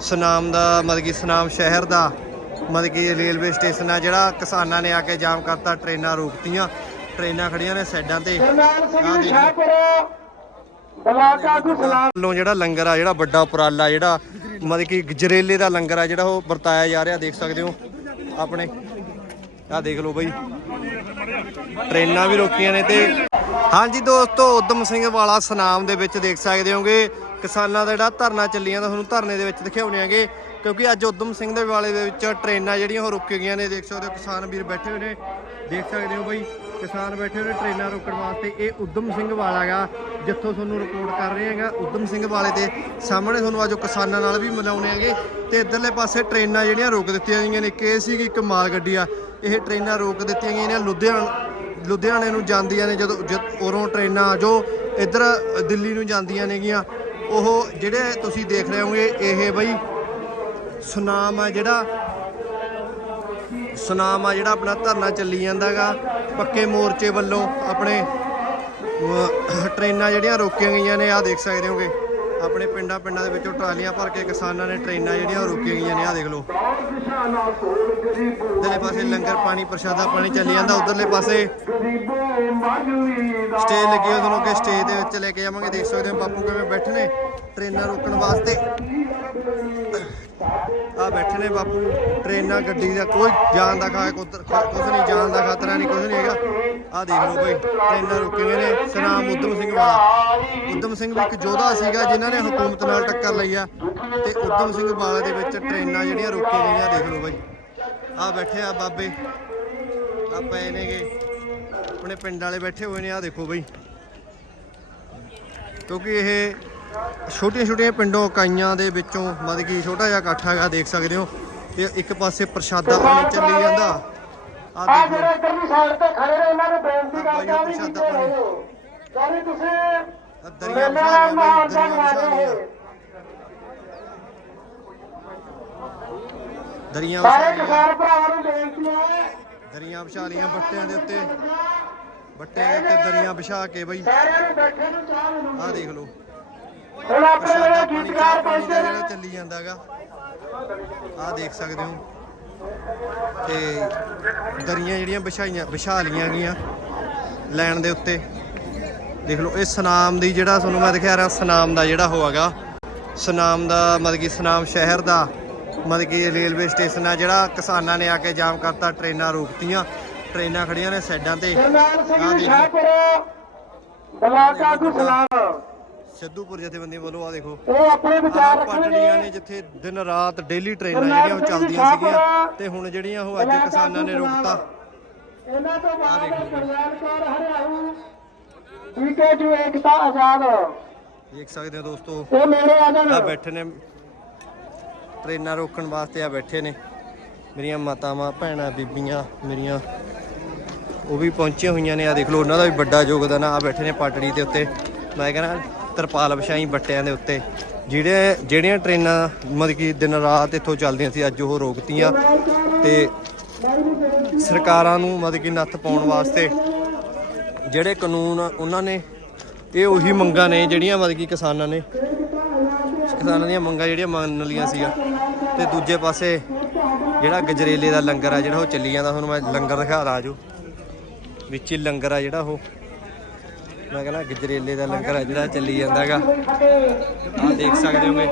ਸੁਨਾਮ ਦਾ ਮਤਲਬ ਕਿ ਸੁਨਾਮ ਸ਼ਹਿਰ ਦਾ ਮਤਲਬ ਕਿ ਰੇਲਵੇ ਸਟੇਸ਼ਨ ਆ ਜਿਹੜਾ ਕਿਸਾਨਾਂ ਨੇ ਆ ਕੇ ਜਾਮ ਕਰਤਾ ਟ੍ਰੇਨਾਂ ਰੋਕਤੀਆਂ ਟ੍ਰੇਨਾਂ ਖੜੀਆਂ ਨੇ ਸਾਈਡਾਂ ਤੇ। ਬਲਾਕ ਸਲਾਮ। ਵੱਲੋਂ ਜਿਹੜਾ ਲੰਗਰ ਆ ਜਿਹੜਾ ਵੱਡਾ ਉਪਰਾਲਾ ਜਿਹੜਾ ਮਤਲਬ ਕਿ ਗਜਰੇਲੇ ਦਾ ਲੰਗਰ ਆ ਜਿਹੜਾ ਉਹ ਵਰਤਾਇਆ ਜਾ ਰਿਹਾ ਦੇਖ ਸਕਦੇ ਹੋ ਆਪਣੇ। ਆਹ ਦੇਖ ਲਓ ਬਈ। ਟ੍ਰੇਨਾਂ ਵੀ ਰੋਕੀਆਂ ਨੇ ਤੇ ਹਾਂਜੀ ਦੋਸਤੋ, ਉਦਮ ਸਿੰਘ ਵਾਲਾ ਸਨਾਮ ਦੇ ਵਿੱਚ ਦੇਖ ਸਕਦੇ ਹੋਗੇ। ਕਿਸਾਨਾਂ ਦਾ ਜਿਹੜਾ ਧਰਨਾ ਚੱਲੀ ਜਾਂਦਾ ਤੁਹਾਨੂੰ ਧਰਨੇ ਦੇ ਵਿੱਚ ਦਿਖਾਉਣੇ ਆਗੇ। ਕਿਉਂਕਿ ਅੱਜ ਉਦਮ ਸਿੰਘ ਦੇ ਵਾਲੇ ਦੇ ਵਿੱਚ ਟ੍ਰੇਨਾਂ ਜਿਹੜੀਆਂ ਉਹ ਰੁਕ ਗਈਆਂ ਨੇ। ਦੇਖ ਸਕਦੇ ਹੋ, ਕਿਸਾਨ ਵੀਰ ਬੈਠੇ ਹੋਏ ਨੇ। ਦੇਖ ਸਕਦੇ ਹੋ ਬਈ, ਕਿਸਾਨ ਬੈਠੇ ਹੋਏ ਨੇ ਟ੍ਰੇਨਾਂ ਰੋਕਣ ਵਾਸਤੇ। ਇਹ ਉਦਮ ਸਿੰਘ ਵਾਲਾ ਗਾ, ਜਿੱਥੋਂ ਤੁਹਾਨੂੰ ਰਿਪੋਰਟ ਕਰ ਰਹੇ ਹੈਗਾ, ਉਦਮ ਸਿੰਘ ਵਾਲੇ ਦੇ ਸਾਹਮਣੇ ਤੁਹਾਨੂੰ ਅੱਜ ਉਹ ਕਿਸਾਨਾਂ ਨਾਲ ਵੀ ਮਿਲਾਉਣੇ ਹੈਗੇ ਤੇ ਇਧਰਲੇ ਪਾਸੇ ਟ੍ਰੇਨਾਂ ਜਿਹੜੀਆਂ ਰੋਕ ਦਿੱਤੀਆਂ ਗਈਆਂ ਨੇ। ਇੱਕ ਇਹ ਸੀ ਇੱਕ ਮਾਲ ਗੱਡੀ ਆ। ਇਹ ਟ੍ਰੇਨਾਂ ਰੋਕ ਦਿੱਤੀਆਂ ਗਈਆਂ ਨੇ। ਲੁਧਿਆਣਾ ਲੁਧਿਆਣੇ ਨੂੰ ਜਾਂਦੀਆਂ ਨੇ ਜਦੋਂ ਜਦ ਉਰੋਂ ਟ੍ਰੇਨਾਂ ਜੋ ਇੱਧਰ ਦਿੱਲੀ ਨੂੰ ਜਾਂਦੀਆਂ ਨੇਗੀਆਂ ਉਹ ਜਿਹੜੇ ਤੁਸੀਂ ਦੇਖ ਰਹੇ ਹੋਗੇ ਇਹ ਬਈ ਸੁਨਾਮ ਆ ਜਿਹੜਾ ਸੁਨਾਮ ਆ ਜਿਹੜਾ ਆਪਣਾ ਧਰਨਾ ਚੱਲੀ ਜਾਂਦਾਗਾ। ਪੱਕੇ ਮੋਰਚੇ ਵੱਲੋਂ ਆਪਣੇ ਅਹ, ਟ੍ਰੇਨਾਂ ਜਿਹੜੀਆਂ ਰੋਕੀਆਂ ਗਈਆਂ ਨੇ ਆ ਦੇਖ ਸਕਦੇ ਹੋਗੇ ਆਪਣੇ ਪਿੰਡਾਂ ਪਿੰਡਾਂ ਦੇ ਵਿੱਚੋਂ ਟਰਾਲੀਆਂ ਭਰ ਕੇ ਕਿਸਾਨਾਂ ਨੇ ਟ੍ਰੇਨਾਂ ਜਿਹੜੀਆਂ ਉਹ ਰੋਕੀਆਂ ਗਈਆਂ ਨੇ ਆ ਦੇਖ ਲਓ। ਇਧਰਲੇ ਪਾਸੇ ਲੰਗਰ ਪਾਣੀ, ਪ੍ਰਸ਼ਾਦਾ ਪਾਣੀ ਚੱਲੀ ਜਾਂਦਾ, ਉਧਰਲੇ ਪਾਸੇ ਸਟੇਜ ਲੱਗੀ ਹੋਈ, ਤੁਹਾਨੂੰ ਕਿ ਸਟੇਜ ਦੇ ਵਿੱਚ ਲੈ ਕੇ ਜਾਵਾਂਗੇ। ਦੇਖ ਸਕਦੇ ਹੋ ਬਾਪੂ ਕਿਵੇਂ ਬੈਠੇ ਨੇ ਟ੍ਰੇਨਾਂ ਰੋਕਣ ਵਾਸਤੇ। ਆ ਬੈਠੇ ਨੇ ਬਾਪੂ, ਟ੍ਰੇਨਾਂ, ਗੱਡੀ ਦਾ ਕੋਈ ਜਾਣ ਦਾ ਖਾ ਕੁਝ ਨਹੀਂ, ਜਾਣ ਦਾ ਖਤਰਾ ਨਹੀਂ ਕੁਝ ਨਹੀਂ ਹੈਗਾ। ਆ ਦੇਖ ਲਓ ਬਈ ਟ੍ਰੇਨਾਂ ਰੁਕੇ ਹੋਏ ਨੇ? ਸਨਾਮ ਉਦਮ ਸਿੰਘ ਵਾਲਾ। ਉਦਮ ਸਿੰਘ ਵੀ ਇੱਕ ਯੋਧਾ ਸੀਗਾ, ਜਿਨ੍ਹਾਂ ਨੇ ਹਕੂਮਤ ਨਾਲ ਟੱਕਰ ਲਈ ਆ। ਤੇ ਉਦਮ ਸਿੰਘ ਵਾਲਾ ਦੇ ਵਿੱਚ ਟ੍ਰੇਨਾਂ ਜਿਹੜੀਆਂ ਰੋਕੀਆਂ ਗਈਆਂ, ਦੇਖ ਲਓ ਬਈ। ਆ ਬੈਠੇ ਆ ਬਾਬੇ। ਆ ਪਏ ਨੇਗੇ, ਆਪਣੇ ਪਿੰਡ ਵਾਲੇ ਬੈਠੇ ਹੋਏ ਨੇ ਆ ਦੇਖੋ ਬਈ। ਕਿਉਂਕਿ ਇਹ ਛੋਟੀਆਂ ਛੋਟੀਆਂ ਪਿੰਡੋਂ, ਇਕਾਈਆਂ ਦੇ ਵਿੱਚੋਂ ਮਤਲਬ ਕਿ ਛੋਟਾ ਜਿਹਾ ਇਕੱਠ ਹੈਗਾ, ਦੇਖ ਸਕਦੇ ਹੋ। ਤੇ ਇੱਕ ਪਾਸੇ ਪ੍ਰਸ਼ਾਦਾ ਪਾਣੀ ਚੱਲੀ ਜਾਂਦਾ। ਆ ਆ ਜਿਹੜੇ ਇਧਰਲੀ ਸਾਈਡ ਤੇ ਖੜੇ ਨੇ ਉਹਨਾਂ ਨੂੰ ਬੇਨਤੀ ਕਰਦੇ ਆ ਵੀ ਜੀ ਨੀਚੇ ਪ੍ਰਸ਼ਾਦਾ ਪਾਣੀ। ਰਹੋ ਸਾਰੀ ਤੁਸੀਂ ਮੇਲੇ ਦਾ ਮਾਹੌਲ ਲਈਆਂ ਬਣਾ ਰਹੇ ਲਈਆਂ ਦਰੀਆਂ ਸਾਰੇ ਕਿਸਾਨ ਭਰਾਵਾਂ ਨੂੰ ਬੇਨਤੀ ਹੈ। ਦਰੀਆਂ ਵਿਛਾ ਲਈਆਂ ਬੱਟਿਆਂ ਦੇ ਉੱਤੇ। ਬੱਟਿਆਂ ਦੇ ਉੱਤੇ ਦਰੀਆਂ ਵਿਛਾ ਕੇ ਬਈ। ਸਾਰਿਆਂ ਨੂੰ ਬੈਠੇ ਨੂੰ ਚਾਹ ਮਿਲੂ ਆਹ ਦੇਖ ਲਓ। ਹੁਣ ਆਪਣੇ ਗੀਤਕਾਰ ਪਾਣੀ ਦਾ ਪਹੁੰਚੇ ਜਿਹੜਾ ਨੇ ਚੱਲੀ ਜਾਂਦਾਗਾ। ਆਹ ਦੇਖ ਸਕਦੇ ਹੋ। ਤੇ ਦਰੀਆਂ ਜਿਹੜੀਆਂ ਵਿਛਾਈਆਂ ਵਿਛਾ ਲਈਆਂ ਗਈਆਂ ਲੈਣ ਦੇ ਉੱਤੇ। ਦੇਖ ਲਓ ਇਹ ਸਨਾਮ ਦੀ ਜਿਹੜਾ ਤੁਹਾਨੂੰ ਮੈਂ ਦਿਖਾ ਰਿਹਾ ਸਨਾਮ ਦਾ ਜਿਹੜਾ ਹੋਆਗਾ ਸਨਾਮ ਦਾ ਮਤਲਬ ਕਿ ਸਨਾਮ ਸ਼ਹਿਰ ਦਾ ਮਤਲਬ ਕਿ ਰੇਲਵੇ ਸਟੇਸ਼ਨ ਆ ਜਿਹੜਾ ਕਿਸਾਨਾਂ ਨੇ ਆ ਕੇ ਜਾਮ ਕਰਤਾ ਟ੍ਰੇਨਾਂ ਰੋਕਤੀਆਂ। ਟ੍ਰੇਨਾਂ ਖੜੀਆਂ ਨੇ ਸਾਈਡਾਂ ਤੇ। ਸਰਦਾਰ ਸਿੰਘ ਬਲਾਕ ਸਲਾਮ ਸਿੱਧੂਪੁਰ ਜਥੇਬੰਦੀ ਵੱਲੋਂ ਆ ਦੇਖੋ। ਇਹ ਆਪਣੇ ਵਿਚਾਰ ਰੱਖਣਗੇ। ਨੇ ਜਿੱਥੇ ਦਿਨ ਰਾਤ ਡੇਲੀ ਟ੍ਰੇਨਾਂ ਜਿਹੜੀਆਂ ਉਹ ਚੱਲਦੀਆਂ ਸੀਗੀਆਂ ਤੇ ਹੁਣ ਜਿਹੜੀਆਂ ਉਹ ਅੱਜ ਕਿਸਾਨਾਂ ਨੇ ਰੋਕਤਾ। ਇਹਨਾਂ ਤੋਂ ਬਾਅਦ। ਕਲਿਆਣਕਾਰ ਹਰਿਆਣੂ ਹੈ ਜੋ ਏਕਤਾ ਆਜ਼ਾਦ। ਦੇਖ ਸਕਦੇ ਹੋ ਦੋਸਤੋ ਇਹ ਮੇਰੇ ਆ ਬੈਠੇ ਨੇ। ਟ੍ਰੇਨਾਂ ਰੋਕਣ ਵਾਸਤੇ ਆ ਬੈਠੇ ਨੇ। ਮੇਰੀਆਂ ਮਾਤਾਵਾਂ ਭੈਣਾਂ ਬੀਬੀਆਂ ਮੇਰੀਆਂ ਉਹ ਵੀ ਪਹੁੰਚੀਆਂ ਹੋਈਆਂ ਨੇ। ਆ ਦੇਖ ਲਓ ਉਹਨਾਂ ਦਾ ਵੀ ਵੱਡਾ ਯੋਗਦਾਨ ਆ। ਬੈਠੇ ਨੇ ਪਟੜੀ ਦੇ ਉੱਤੇ। ਮੈਂ ਕਹਿੰਦਾ ਤਰਪਾਲ ਵਿਛਾਈ ਬੱਟਿਆਂ ਦੇ ਉੱਤੇ। ਜਿਹੜੇ, ਜਿਹੜੀਆਂ ਟ੍ਰੇਨਾਂ ਮਤਲਬ ਕਿ ਦਿਨ ਰਾਤ ਇੱਥੋਂ ਚੱਲਦੀਆਂ ਸੀ, ਅੱਜ ਉਹ ਰੋਕਤੀਆਂ ਤੇ ਸਰਕਾਰਾਂ ਨੂੰ ਮਤਲਬ ਕਿ ਨੱਥ ਪਾਉਣ ਵਾਸਤੇ ਜਿਹੜੇ ਕਾਨੂੰਨ ਉਹਨਾਂ ਨੇ, ਇਹ ਉਹੀ ਮੰਗਾਂ ਨੇ ਜਿਹੜੀਆਂ ਮਤਲਬ ਕਿ ਕਿਸਾਨਾਂ ਨੇ, ਕਿਸਾਨਾਂ ਦੀਆਂ ਮੰਗਾਂ ਜਿਹੜੀਆਂ ਮੰਨ ਲੀਆਂ ਸੀਗਾ ਤੇ ਦੂਜੇ ਪਾਸੇ ਜਿਹੜਾ ਗਜਰੇਲੇ ਦਾ ਲੰਗਰ ਆ ਜਿਹੜਾ ਉਹ ਚੱਲੀ ਜਾਂਦਾ, ਤੁਹਾਨੂੰ ਮੈਂ ਲੰਗਰ ਦਿਖਾ ਦਾਂ ਆਜੋ ਵਿੱਚ ਹੀ ਲੰਗਰ ਆ ਜਿਹੜਾ ਉਹ। ਮੈਂ ਕਹਿੰਦਾ ਗਜਰੇਲੇ ਦਾ ਲੰਗਰ ਆ ਜਿਹੜਾ ਚੱਲੀ ਜਾਂਦਾ ਹੈਗਾ ਆਹ ਦੇਖ ਸਕਦੇ ਹੋਗੇ।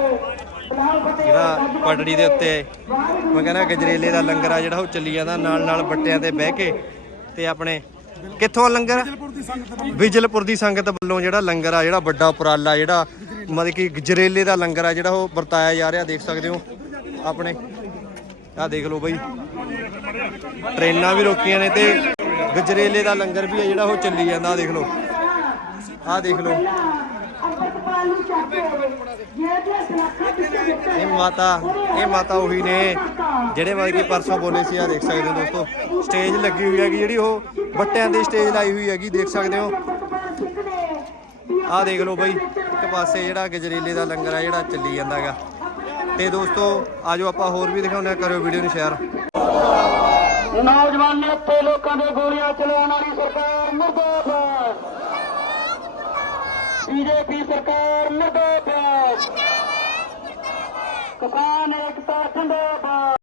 ਜਿਹੜਾ ਪਟੜੀ ਦੇ ਉੱਤੇ ਮੈਂ ਕਹਿੰਦਾ ਗਜਰੇਲੇ ਦਾ ਲੰਗਰ ਆ ਜਿਹੜਾ ਉਹ ਚੱਲੀ ਜਾਂਦਾ ਨਾਲ ਨਾਲ ਬੱਟਿਆਂ ਤੇ ਬਹਿ ਕੇ ਤੇ ਆਪਣੇ ਕਿੱਥੋਂ ਆ ਲੰਗਰ? ਵਿਜਲਪੁਰ ਦੀ ਸੰਗਤ ਵੱਲੋਂ ਜਿਹੜਾ ਲੰਗਰ ਆ, ਜਿਹੜਾ ਵੱਡਾ ਉਪਰਾਲਾ, ਜਿਹੜਾ ਮਤਲਬ ਕਿ ਗਜਰੇਲੇ ਦਾ ਲੰਗਰ ਆ ਜਿਹੜਾ ਉਹ ਵਰਤਾਇਆ ਜਾ ਰਿਹਾ। ਦੇਖ ਸਕਦੇ ਹੋ ਆਪਣੇ। ਆਹ ਦੇਖ ਲਓ ਬਈ। ਟ੍ਰੇਨਾਂ ਵੀ ਰੋਕੀਆਂ ਨੇ ਤੇ ਗਜਰੇਲੇ ਦਾ ਲੰਗਰ ਵੀ ਆ ਜਿਹੜਾ ਉਹ ਚੱਲੀ ਜਾਂਦਾ। ਦੇਖ ਲਓ। ਆਹ ਦੇਖ ਲਓ। ਇਹ ਮਾਤਾ ਇਹ ਮਾਤਾ ਉਹੀ ਨੇ ਜਿਹੜੇ ਮਤਲਬ ਕਿ ਪਰਸੋਂ ਬੋਲੇ ਸੀ ਆ ਦੇਖ ਸਕਦੇ ਹੋ ਦੋਸਤੋ। ਸਟੇਜ ਲੱਗੀ ਹੋਈ ਹੈਗੀ ਜਿਹੜੀ ਉਹ ਬੱਟਿਆਂ ਦੀ ਸਟੇਜ ਲਾਈ ਹੋਈ ਹੈਗੀ ਦੇਖ ਸਕਦੇ ਹੋ। ਆਹ ਦੇਖ ਲਓ ਬਈ ਇੱਕ ਪਾਸੇ ਜਿਹੜਾ ਗਜਰੇਲੇ ਦਾ ਲੰਗਰ ਆ ਜਿਹੜਾ ਚੱਲੀ ਜਾਂਦਾ ਹੈਗਾ। ਤੇ ਦੋਸਤੋ ਆਜੋ ਆਪਾਂ ਹੋਰ ਵੀ ਦਿਖਾਉਂਦੇ ਆ ਕਰਿਓ ਵੀਡੀਓ ਨੂੰ ਸ਼ੇਅਰ। ਨੌਜਵਾਨ ਉੱਤੇ ਲੋਕਾਂ ਦੇ ਗੋਲੀਆਂ ਚਲਾਉਣ ਵਾਲੀ ਸਰਕਾਰ ਮੁਰਦਾਬਾਦ। ਬੀਜੇਪੀ ਸਰਕਾਰ ਮੁਰਦਾਬਾਦ। ਕਿਸਾਨ ਏਕਤਾ ਜਿੰਦਾਬਾਦ।